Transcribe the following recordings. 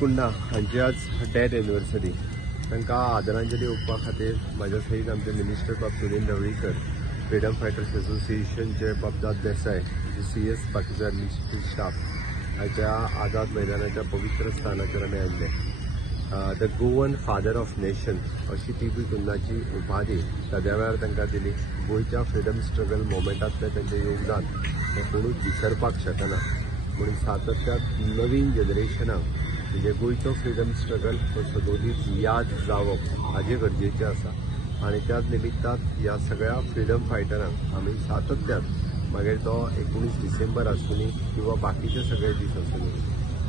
कुंडा हांची आज death anniversary तांकां आदरांजली ओपपा खातीर म्हाज्या सयत आमचे मिनिस्टर बाब सुरेंद्र ढवळीकर, फ्रीडम फायटर्स असोसिएशनचे बाबदाद देसाय, CS बाकीचे एडमिनिस्ट्रेटिव्ह स्टाफ हाच्या आझाद मैदानाच्या पवित्र स्थानाचेर आमी आयिल्ले. The Goan father of nation अशी TB कुंडाची उपाधी सद्या वेळार तांकां दिली. गोंयच्या फ्रीडम स्ट्रगल मोमेंटांतलें तांचें योगदान हें कोणूच विसरपाक शकना. म्हणून सातत्यात नवीन जनरेशनाक म्हणजे गोंयचो फ्रीडम स्ट्रगल तो सदोदीत याद जावप हाजें गरजेचें आसा. आनी त्याच निमित्तान ह्या सगळ्या फ्रीडम फायटरांक आमी सातत्यात मागीर तो 19 डिसेंबर आसुनी किंवा बाकीचे सगळे दीस आसुनी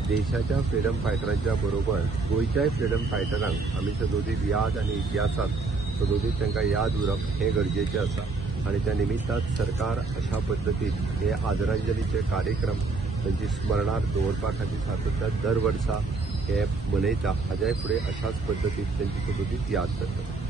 देशाच्या फ्रीडम फायटरांच्या बरोबर गोंयच्याय फ्रीडम फायटरांक आमी सदोदीत याद आनी इतिहासात सदोदीत तांकां याद उरप हें गरजेचें आसा. आनी त्या निमित्तान सरकार अशा पद्दतीन हे आदरांजलीचे कार्यक्रम तांची स्मरणार्थ दवरपा खातीर सातत्यान दर वर्सा हे मनयता. हाज्याय फुडें अशाच पद्दतीन तांची सदोदीत याद करता.